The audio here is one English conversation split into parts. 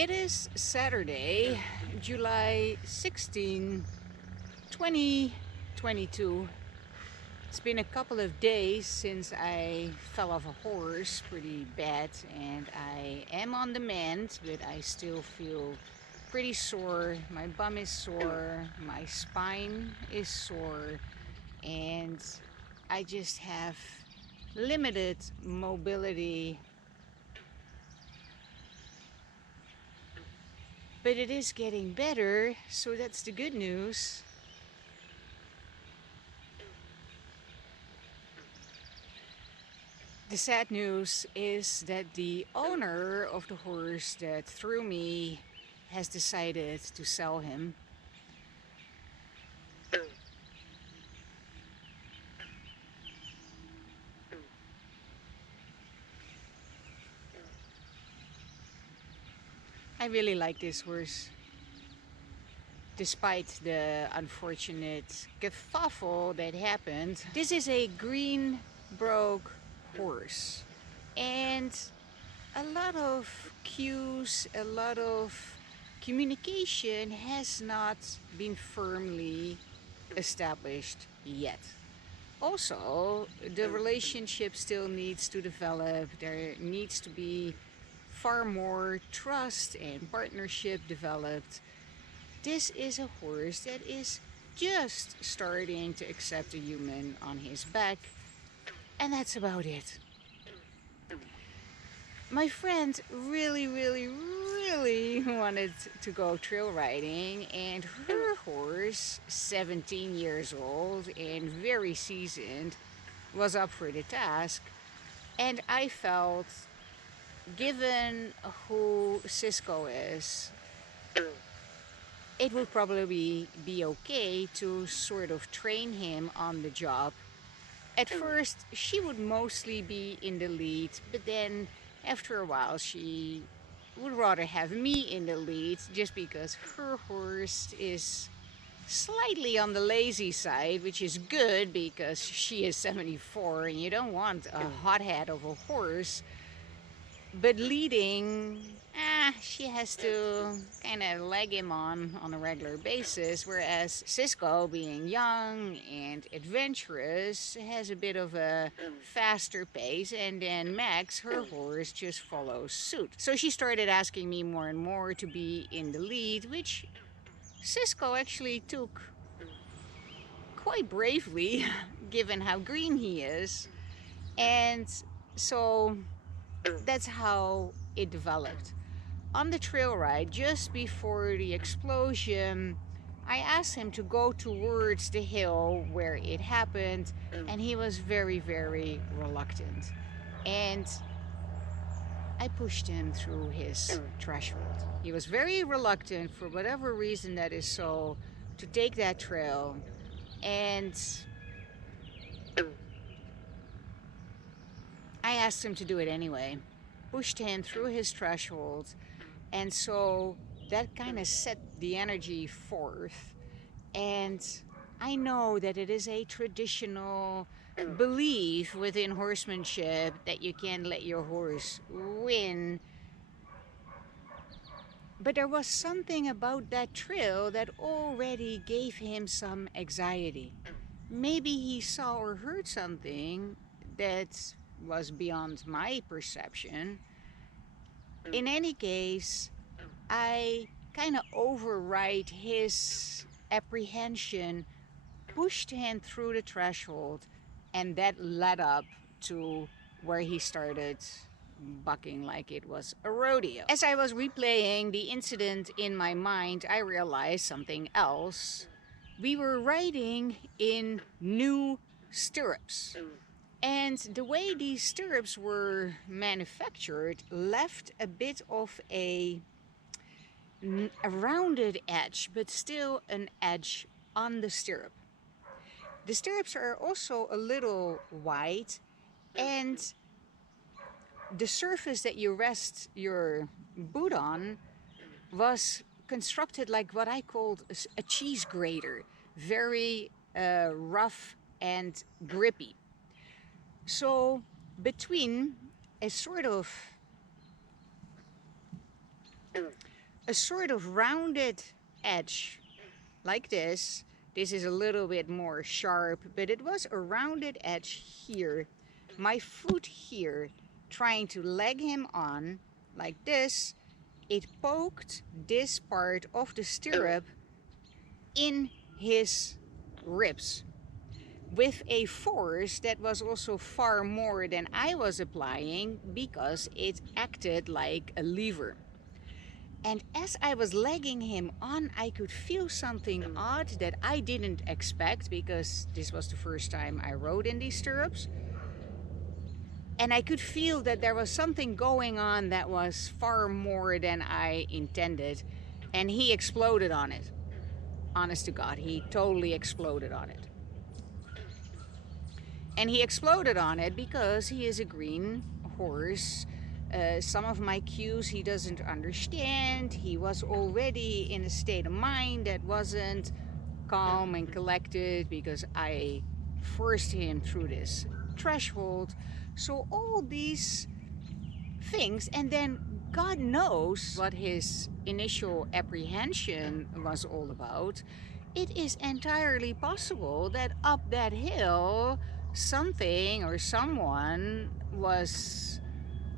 It is Saturday, July 16, 2022. It's been a couple of days since I fell off a horse pretty bad, and I am on the mend, but I still feel pretty sore. My bum is sore, my spine is sore, and I just have limited mobility. But it is getting better, so that's the good news. The sad news is that the owner of the horse that threw me has decided to sell him. I really like this horse, despite the unfortunate kerfuffle that happened. This is a green broke horse, and a lot of cues, a lot of communication has not been firmly established yet. Also, the relationship still needs to develop. There needs to be far more trust and partnership developed. This is a horse that is just starting to accept a human on his back, and that's about it. My friend really wanted to go trail riding, and her horse, 17 years old and very seasoned, was up for the task. And I felt, given who Cisco is, it would probably be okay to sort of train him on the job. At first, she would mostly be in the lead, but then after a while, she would rather have me in the lead just because her horse is slightly on the lazy side, which is good because she is 74 and you don't want a hothead of a horse. But leading, she has to kind of leg him on a regular basis, whereas Cisco, being young and adventurous, has a bit of a faster pace, and then Max, her horse, just follows suit. So she started asking me more and more to be in the lead, which Cisco actually took quite bravely, given how green he is. And so that's how it developed. On the trail ride, just before the explosion, I asked him to go towards the hill where it happened, and he was very reluctant. And I pushed him through his threshold. He was very reluctant, for whatever reason that is so, to take that trail. And I asked him to do it anyway. Pushed him through his threshold, and so that kind of set the energy forth. And I know that it is a traditional belief within horsemanship that you can't let your horse win. But there was something about that trail that already gave him some anxiety. Maybe he saw or heard something that was beyond my perception. In any case, I kind of override his apprehension, pushed him through the threshold, and that led up to where he started bucking like it was a rodeo. As I was replaying the incident in my mind, I realized something else. We were riding in new stirrups. And the way these stirrups were manufactured left a bit of a rounded edge, but still an edge on the stirrup. The stirrups are also a little wide, and the surface that you rest your boot on was constructed like what I called a cheese grater, very rough and grippy. So between a sort of a sort of rounded edge like this. This is a little bit more sharp, but it was a rounded edge here. My foot here, trying to leg him on like this, it poked this part of the stirrup in his ribs with a force that was also far more than I was applying, because it acted like a lever. And as I was legging him on, I could feel something odd that I didn't expect, because this was the first time I rode in these stirrups. And I could feel that there was something going on that was far more than I intended. And he exploded on it. Honest to God, he totally exploded on it. And he exploded on it because he is a green horse. Some of my cues he doesn't understand. He was already in a state of mind that wasn't calm and collected, because I forced him through this threshold. So all these things, and then God knows what his initial apprehension was all about. It is entirely possible that up that hill something or someone was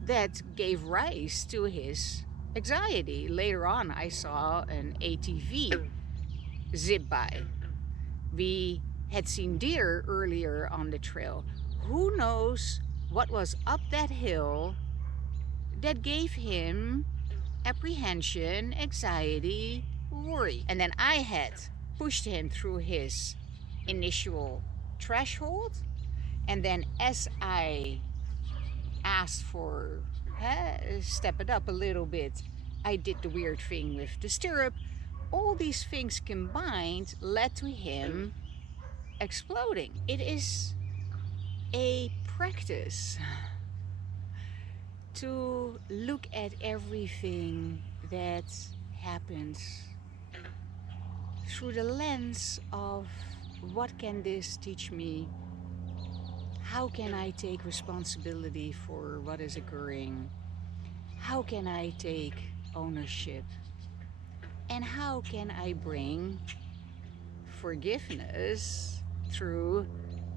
that gave rise to his anxiety. Later on, I saw an ATV zip by. We had seen deer earlier on the trail. Who knows what was up that hill that gave him apprehension, anxiety, worry. And then I had pushed him through his initial threshold. And then as I asked for, step it up a little bit, I did the weird thing with the stirrup. All these things combined led to him exploding. It is a practice to look at everything that happens through the lens of, what can this teach me? How can I take responsibility for what is occurring? How can I take ownership? And how can I bring forgiveness through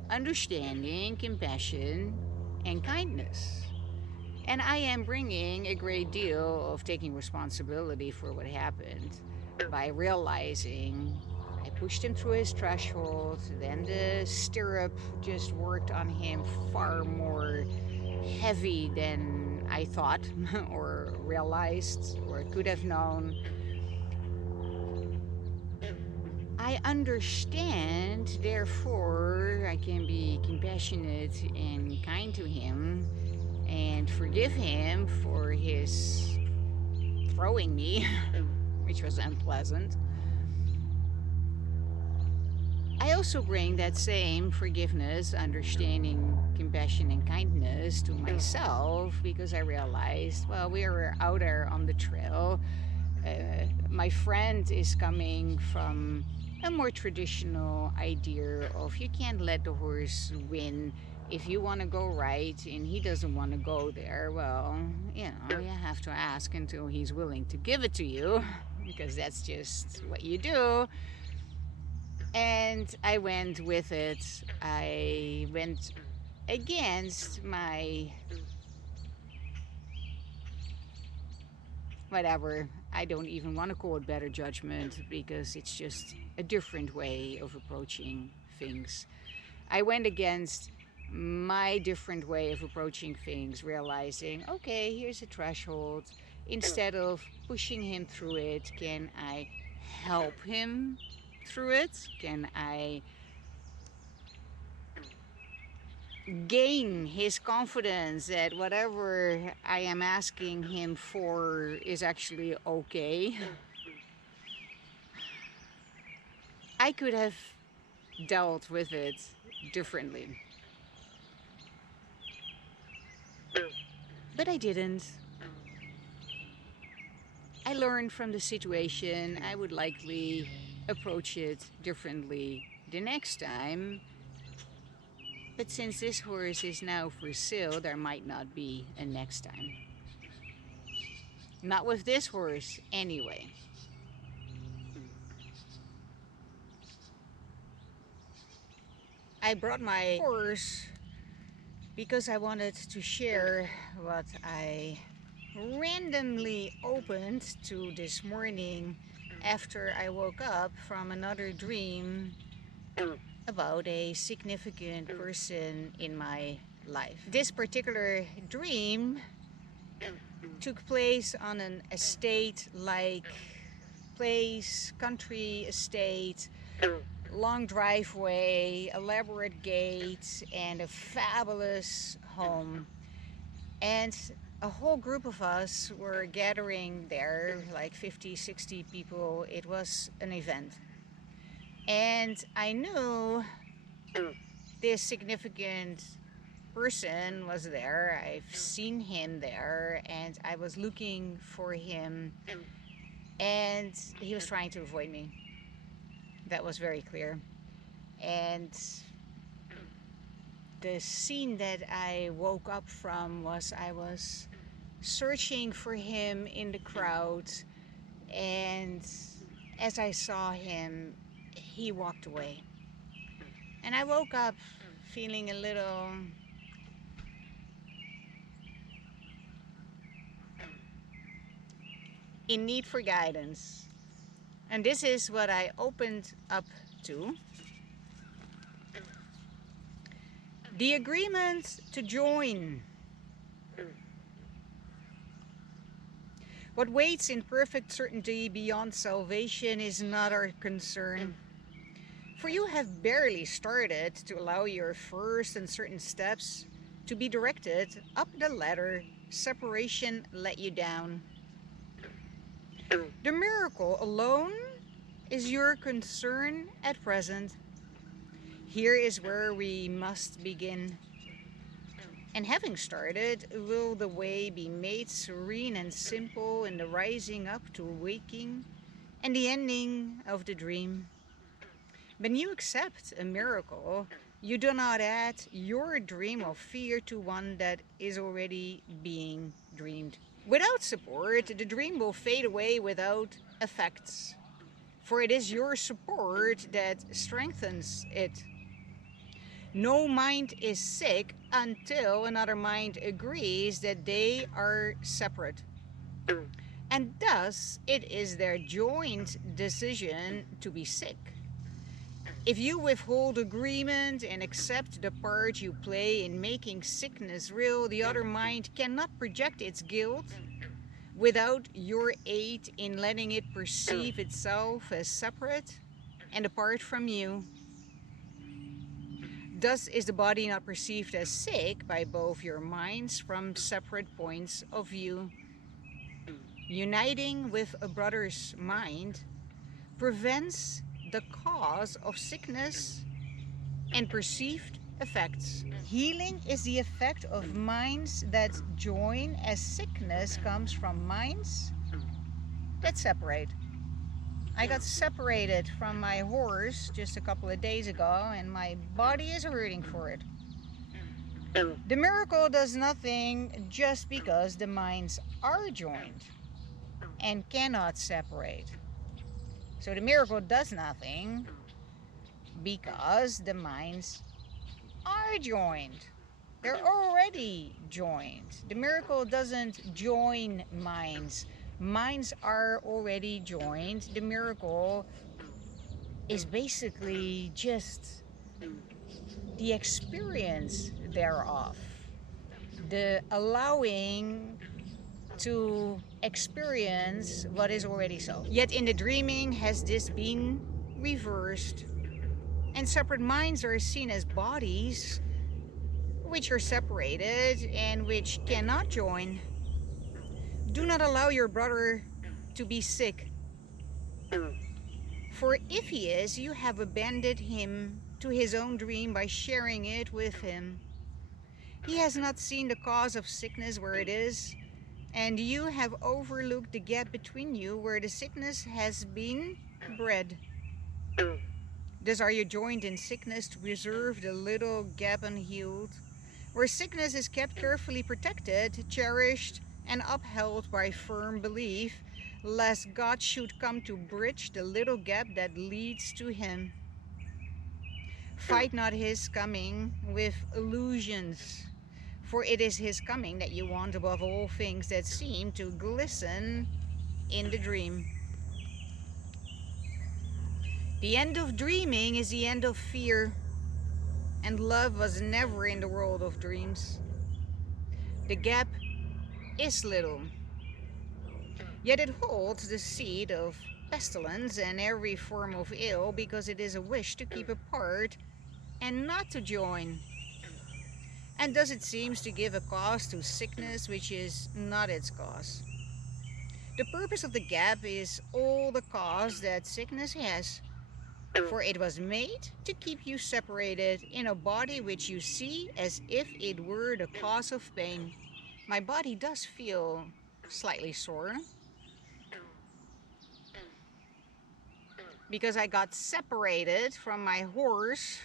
understanding, compassion, and kindness? And I am bringing a great deal of taking responsibility for what happened by realizing I pushed him through his threshold, then the stirrup just worked on him far more heavy than I thought or realized or could have known. I understand, therefore I can be compassionate and kind to him and forgive him for his throwing me, which was unpleasant. I also bring that same forgiveness, understanding, compassion, and kindness to myself, because I realized, well, we are out there on the trail. My friend is coming from a more traditional idea of, you can't let the horse win. If you want to go right and he doesn't want to go there, well, you have to ask until he's willing to give it to you, because that's just what you do. And I went with it. I went against my whatever. I don't even want to call it better judgment, because it's just a different way of approaching things. I went against my different way of approaching things, realizing, okay, here's a threshold. Instead of pushing him through it, can I help him through it? Can I gain his confidence that whatever I am asking him for is actually okay? I could have dealt with it differently, but I didn't. I learned from the situation. I would likely approach it differently the next time. But since this horse is now for sale, there might not be a next time. Not with this horse, anyway. I brought my horse because I wanted to share what I randomly opened to this morning after I woke up from another dream about a significant person in my life. This particular dream took place on an estate-like place, country estate, long driveway, elaborate gates, and a fabulous home. And a whole group of us were gathering there, like 50, 60 people. It was an event. And I knew this significant person was there. I've seen him there, and I was looking for him, and he was trying to avoid me. That was very clear. And the scene that I woke up from was I was searching for him in the crowd, and as I saw him, he walked away. And I woke up feeling a little in need for guidance. And this is what I opened up to. The agreement to join. What waits in perfect certainty beyond salvation is not our concern. For you have barely started to allow your first uncertain steps to be directed up the ladder. Separation let you down. The miracle alone is your concern at present. Here is where we must begin. And having started, will the way be made serene and simple in the rising up to waking and the ending of the dream? When you accept a miracle, you do not add your dream of fear to one that is already being dreamed. Without support, the dream will fade away without effects, for it is your support that strengthens it. No mind is sick until another mind agrees that they are separate. And thus, it is their joint decision to be sick. If you withhold agreement and accept the part you play in making sickness real, the other mind cannot project its guilt without your aid in letting it perceive itself as separate and apart from you. Thus is the body not perceived as sick by both your minds from separate points of view. Uniting with a brother's mind prevents the cause of sickness and perceived effects. Healing is the effect of minds that join, as sickness comes from minds that separate. I got separated from my horse just a couple of days ago, and my body is hurting for it. The miracle does nothing just because the minds are joined and cannot separate. So the miracle does nothing because the minds are joined. They're already joined. The miracle doesn't join minds. Minds are already joined. The miracle is basically just the experience thereof, the allowing to experience what is already so. Yet in the dreaming has this been reversed, and separate minds are seen as bodies which are separated and which cannot join. Do not allow your brother to be sick, for if he is, you have abandoned him to his own dream by sharing it with him. He has not seen the cause of sickness where it is, and you have overlooked the gap between you where the sickness has been bred. Thus are you joined in sickness to preserve the little gap unhealed, where sickness is kept carefully protected, cherished, and upheld by firm belief, lest God should come to bridge the little gap that leads to him. Fight not his coming with illusions, for it is his coming that you want above all things that seem to glisten in the dream. The end of dreaming is the end of fear, and love was never in the world of dreams. The gap is little, yet it holds the seed of pestilence and every form of ill, because it is a wish to keep apart and not to join. And thus it seems to give a cause to sickness which is not its cause. The purpose of the gap is all the cause that sickness has, for it was made to keep you separated in a body which you see as if it were the cause of pain. My body does feel slightly sore because I got separated from my horse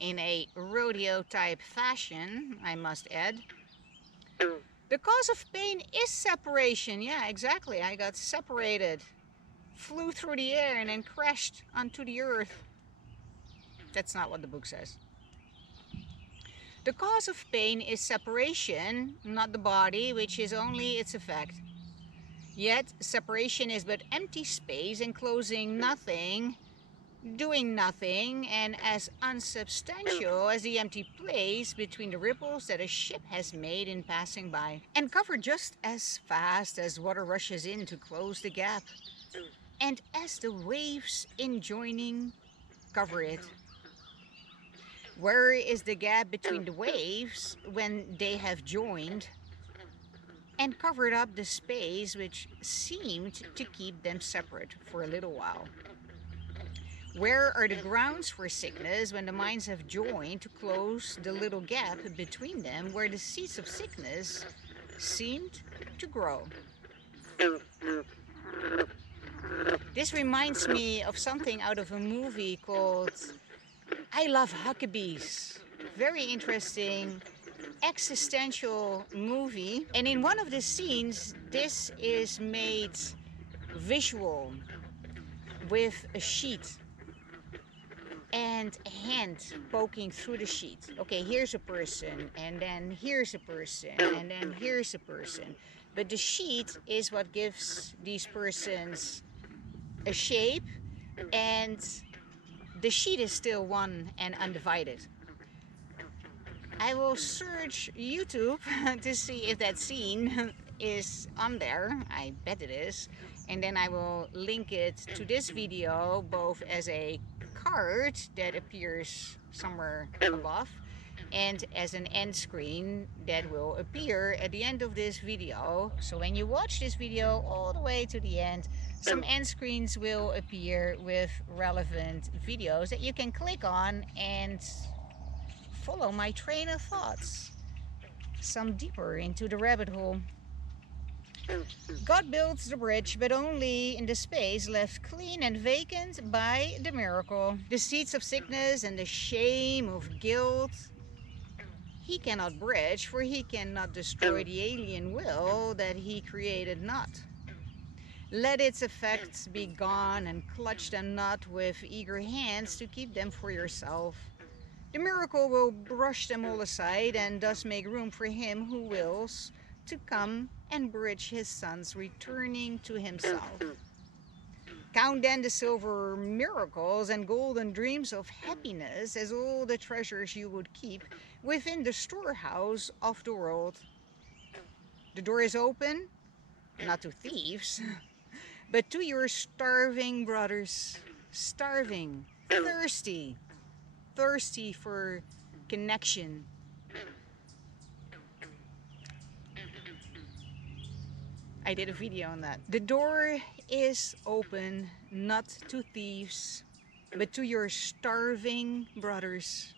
in a rodeo type fashion, I must add. The cause of pain is separation. Yeah, exactly. I got separated, flew through the air, and then crashed onto the earth. That's not what the book says. The cause of pain is separation, not the body, which is only its effect. Yet, separation is but empty space enclosing nothing, doing nothing, and as unsubstantial as the empty place between the ripples that a ship has made in passing by, and covered just as fast as water rushes in to close the gap, and as the waves in joining cover it. Where is the gap between the waves when they have joined and covered up the space which seemed to keep them separate for a little while? Where are the grounds for sickness when the minds have joined to close the little gap between them where the seeds of sickness seemed to grow? This reminds me of something out of a movie called I Love Huckabees. Very interesting existential movie. And in one of the scenes, this is made visual with a sheet and a hand poking through the sheet. Okay, here's a person, and then here's a person, and then here's a person. But the sheet is what gives these persons a shape, and the sheet is still one and undivided. I will search YouTube to see if that scene is on there. I bet it is. And then I will link it to this video both as a card that appears somewhere above and as an end screen that will appear at the end of this video. So when you watch this video all the way to the end, some end screens will appear with relevant videos that you can click on and follow my train of thoughts some deeper into the rabbit hole. God builds the bridge, but only in the space left clean and vacant by the miracle. The seeds of sickness and the shame of guilt he cannot bridge, for he cannot destroy the alien will that he created not. Let its effects be gone, and clutch them not with eager hands to keep them for yourself. The miracle will brush them all aside and thus make room for him who wills to come and bridge his sons returning to himself. Count then the silver miracles and golden dreams of happiness as all the treasures you would keep within the storehouse of the world. The door is open, not to thieves, but to your starving brothers, starving, thirsty for connection. I did a video on that. The door is open not to thieves, but to your starving brothers,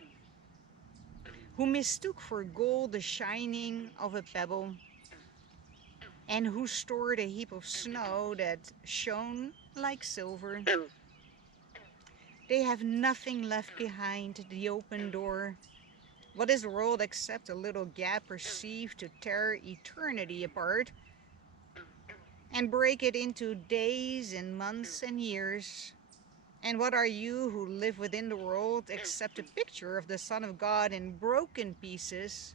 who mistook for gold the shining of a pebble, and who stored a heap of snow that shone like silver. They have nothing left behind the open door, What is the world except a little gap perceived to tear eternity apart and break it into days and months and years? And what are you who live within the world except a picture of the Son of God in broken pieces,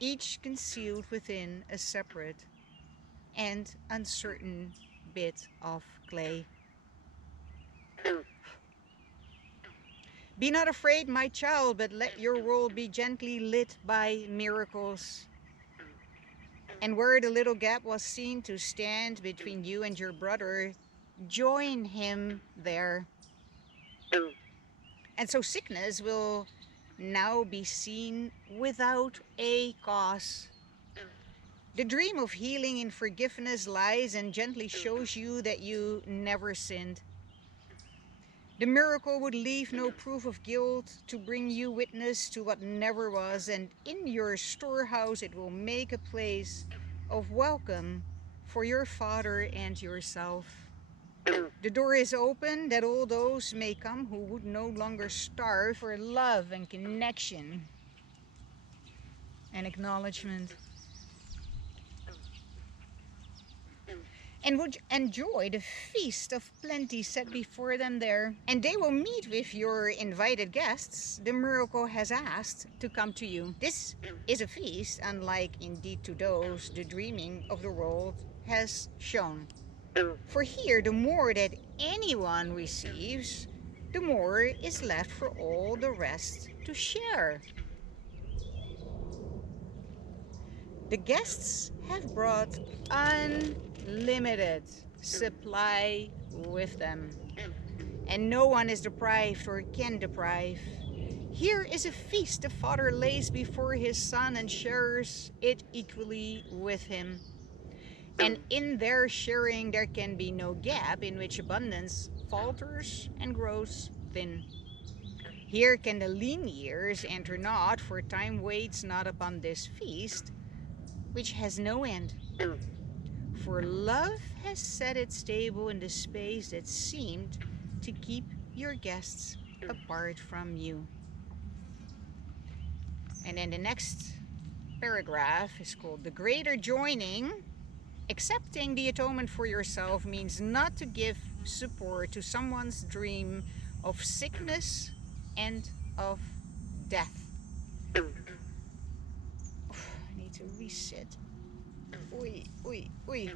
each concealed within a separate and uncertain bit of clay? Be not afraid, my child, but let your world be gently lit by miracles. And where the little gap was seen to stand between you and your brother, join him there. And so sickness will now be seen without a cause. The dream of healing and forgiveness lies and gently shows you that you never sinned. The miracle would leave no proof of guilt to bring you witness to what never was, and in your storehouse it will make a place of welcome for your Father and yourself. The door is open that all those may come who would no longer starve for love and connection and acknowledgement, and would enjoy the feast of plenty set before them there. And they will meet with your invited guests the miracle has asked to come to you. This is a feast unlike indeed to those the dreaming of the world has shown. For here, the more that anyone receives, the more is left for all the rest to share. The guests have brought unlimited supply with them, and no one is deprived or can deprive. Here is a feast the Father lays before his Son and shares it equally with him. And in their sharing, there can be no gap in which abundance falters and grows thin. Here can the lean years enter not, for time waits not upon this feast, which has no end. For love has set its table in the space that seemed to keep your guests apart from you. And then the next paragraph is called The Greater Joining. Accepting the atonement for yourself means not to give support to someone's dream of sickness and of death. I need to reset. Oei, oei, oei.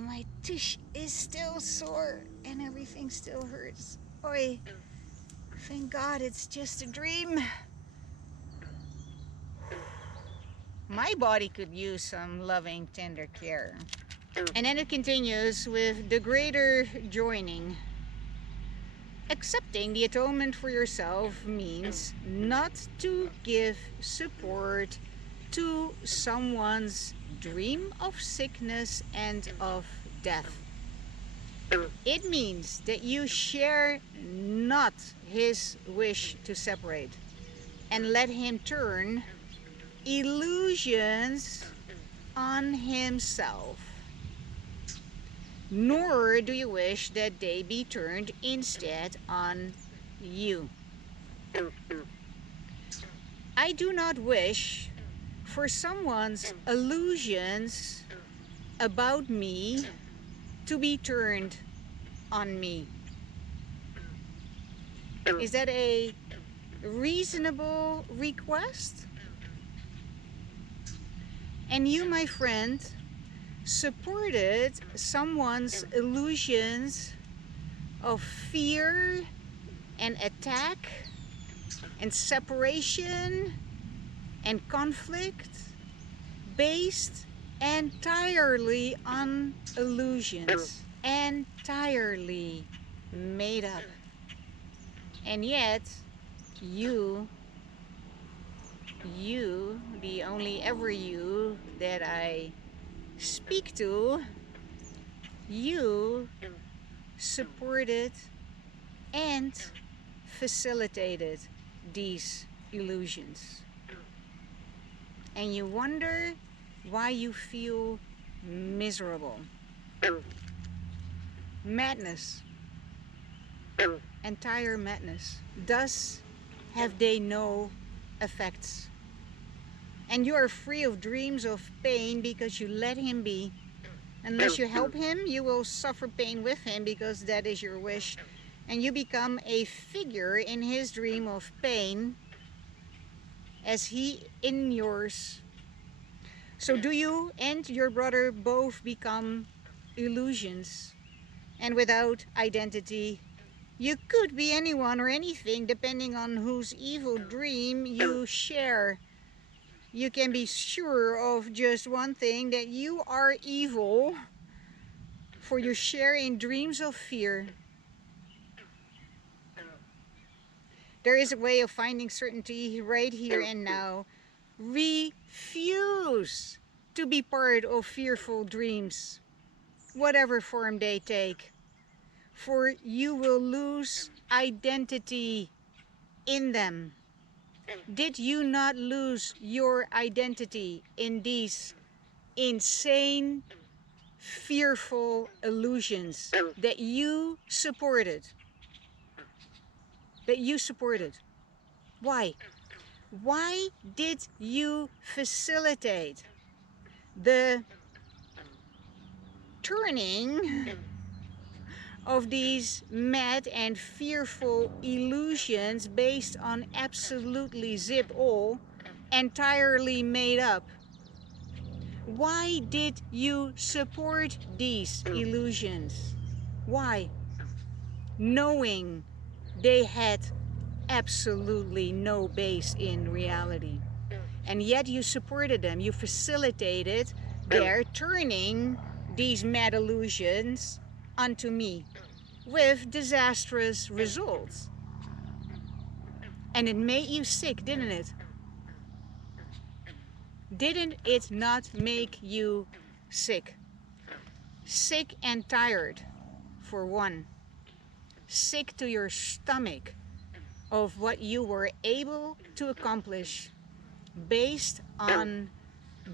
My tush is still sore and everything still hurts. Oi, thank God it's just a dream. My body could use some loving, tender care. And then it continues with the greater joining. Accepting the atonement for yourself means not to give support to someone's dream of sickness and of death. It means that you share not his wish to separate and let him turn illusions on himself, nor do you wish that they be turned instead on you. I do not wish for someone's illusions about me to be turned on me. Is that a reasonable request? And you, my friend, supported someone's illusions of fear and attack and separation and conflict based entirely on illusions, entirely made up. And yet, you, the only ever you that I speak to, you supported and facilitated these illusions. And you wonder why you feel miserable. Madness, entire madness. Thus have they no effects. And you are free of dreams of pain because you let him be. Unless you help him, you will suffer pain with him because that is your wish. And you become a figure in his dream of pain as he in yours. So do you and your brother both become illusions and without identity? You could be anyone or anything depending on whose evil dream you share. You can be sure of just one thing, that you are evil, for you share in dreams of fear. There is a way of finding certainty right here and now. Refuse to be part of fearful dreams, whatever form they take, for you will lose identity in them. Did you not lose your identity in these insane, fearful illusions that you supported? Why? Why did you facilitate the turning of these mad and fearful illusions based on absolutely zip all, entirely made up? Why did you support these illusions? Why? Knowing they had absolutely no base in reality. And yet you supported them, you facilitated their turning these mad illusions onto me with disastrous results. And it made you sick, didn't it? Didn't it not make you sick? Sick and tired, for one. Sick to your stomach of what you were able to accomplish based on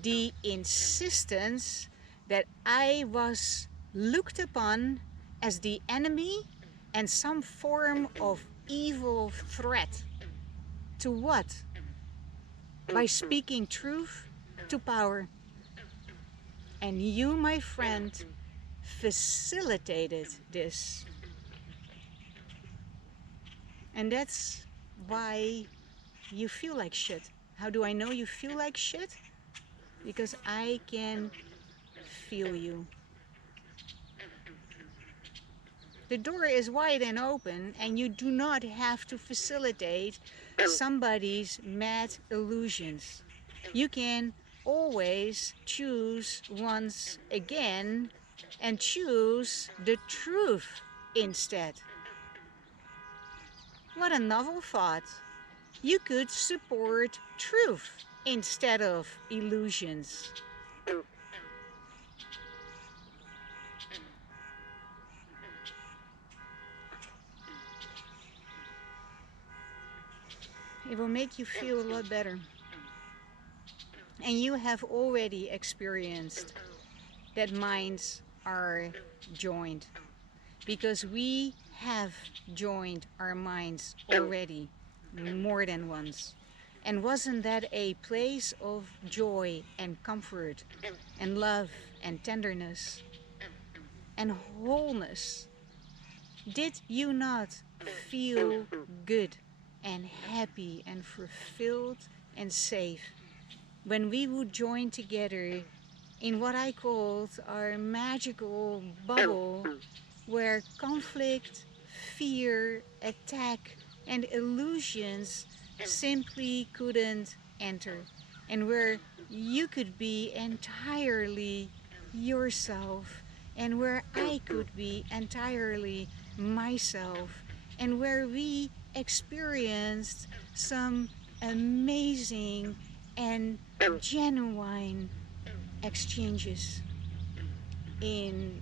the insistence that I was looked upon as the enemy and some form of evil threat. To what? By speaking truth to power. And you, my friend, facilitated this. And that's why you feel like shit. How do I know you feel like shit? Because I can feel you. The door is wide and open, and you do not have to facilitate somebody's mad illusions. You can always choose once again and choose the truth instead. What a novel thought. You could support truth instead of illusions. It will make you feel a lot better. And you have already experienced that minds are joined, because we have joined our minds already more than once. And wasn't that a place of joy and comfort and love and tenderness and wholeness? Did you not feel good and happy and fulfilled and safe when we would join together in what I called our magical bubble, where conflict, fear, attack, and illusions simply couldn't enter, and where you could be entirely yourself, and where I could be entirely myself, and where we experienced some amazing and genuine exchanges in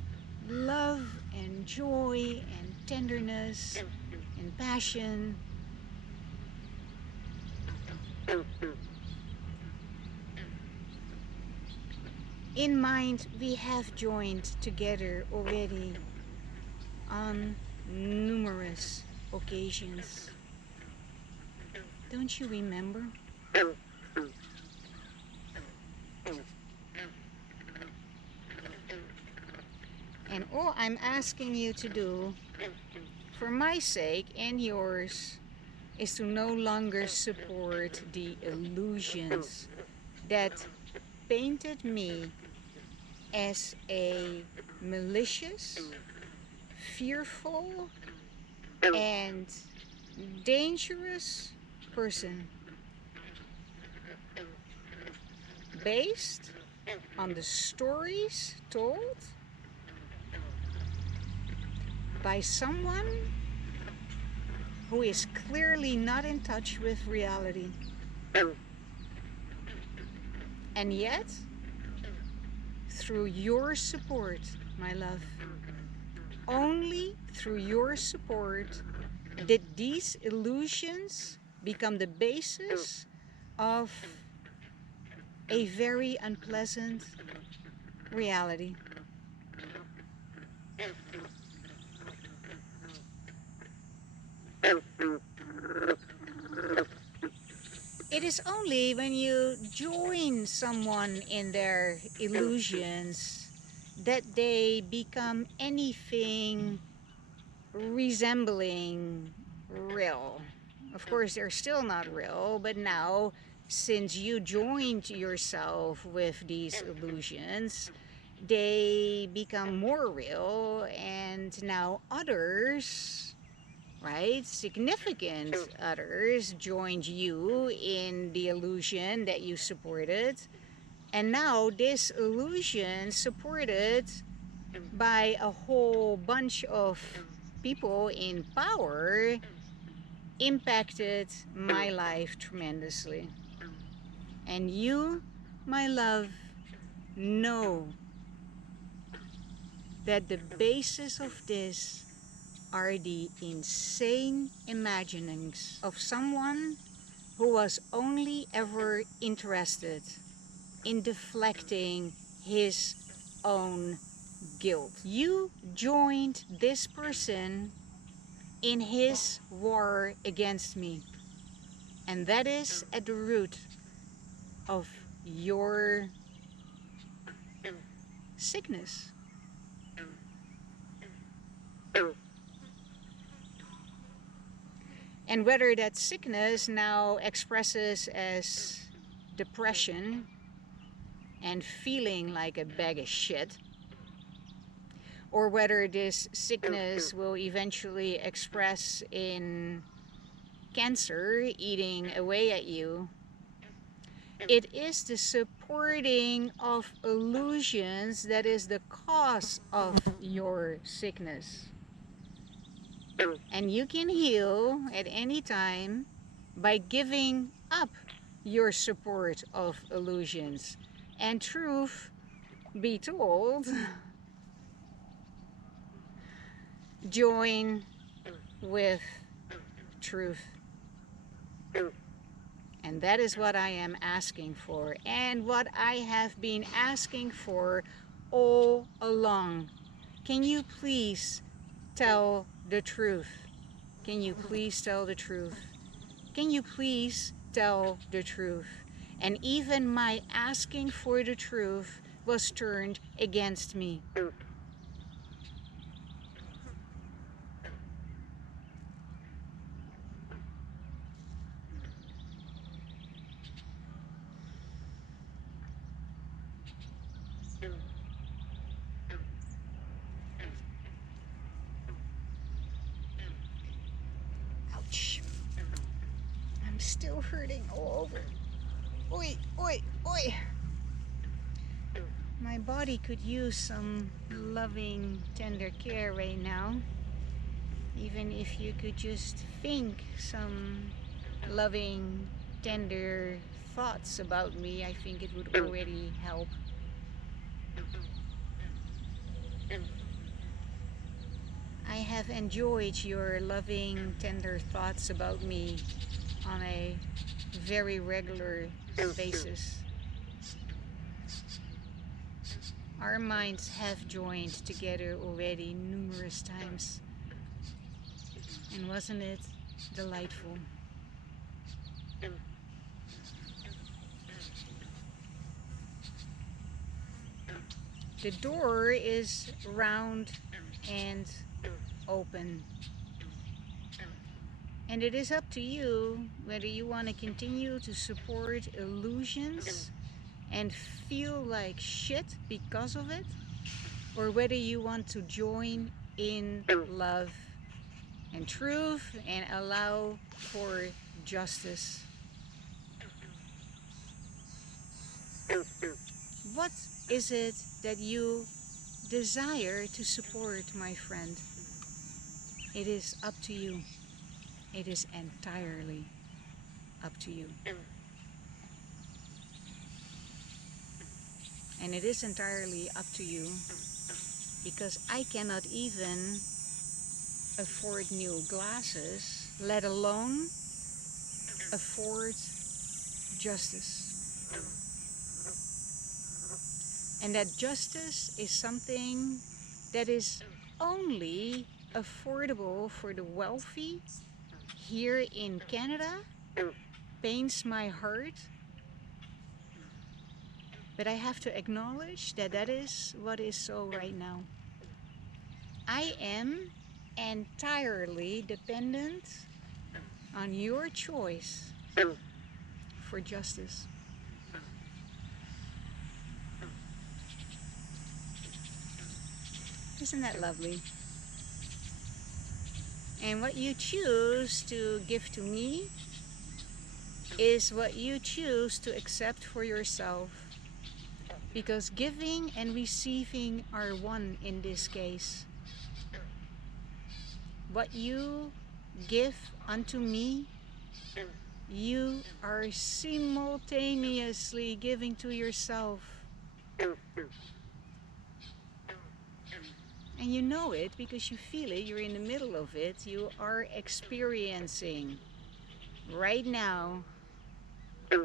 love and joy and tenderness and passion. In mind, we have joined together already on numerous occasions. Don't you remember? And all I'm asking you to do, for my sake and yours, is to no longer support the illusions that painted me as a malicious, fearful, and dangerous person based on the stories told by someone who is clearly not in touch with reality. And yet, through your support, my love, only through your support did these illusions become the basis of a very unpleasant reality. It is only when you join someone in their illusions that they become anything resembling real. Of course, they're still not real, but now, since you joined yourself with these illusions, they become more real, and now others, right, significant others, joined you in the illusion that you supported, and now this illusion supported by a whole bunch of people in power impacted my life tremendously. And you, my love, know that the basis of this are the insane imaginings of someone who was only ever interested in deflecting his own guilt. You joined this person in his war against me, and that is at the root of your sickness. And whether that sickness now expresses as depression and feeling like a bag of shit, or whether this sickness will eventually express in cancer eating away at you, it is the supporting of illusions that is the cause of your sickness. And you can heal at any time by giving up your support of illusions. And truth be told, join with truth. And that is what I am asking for, and what I have been asking for all along. Can you please tell the truth? Can you please tell the truth? Can you please tell the truth? And even my asking for the truth was turned against me. Ouch. I'm still hurting all over. Oi, oi, oi. My body could use some loving, tender care right now. Even if you could just think some loving, tender thoughts about me, I think it would already help. I have enjoyed your loving, tender thoughts about me on a very regular basis. Our minds have joined together already numerous times. And wasn't it delightful? The door is round and open. And it is up to you whether you want to continue to support illusions and feel like shit because of it, or whether you want to join in love and truth and allow for justice. What is it that you desire to support, my friend? It is up to you. It is entirely up to you. And it is entirely up to you because I cannot even afford new glasses, let alone afford justice. And that justice is something that is only affordable for the wealthy here in Canada. Pains my heart, but I have to acknowledge that that is what is so right now. I am entirely dependent on your choice for justice. Isn't that lovely? And what you choose to give to me is what you choose to accept for yourself. Because giving and receiving are one in this case. What you give unto me, you are simultaneously giving to yourself. And you know it because you feel it, you're in the middle of it, you are experiencing right now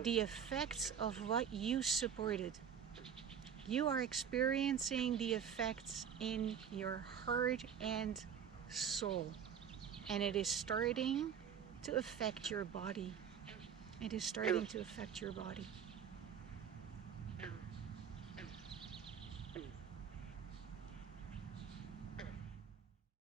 the effects of what you supported. You are experiencing the effects in your heart and soul. And it is starting to affect your body. It is starting to affect your body.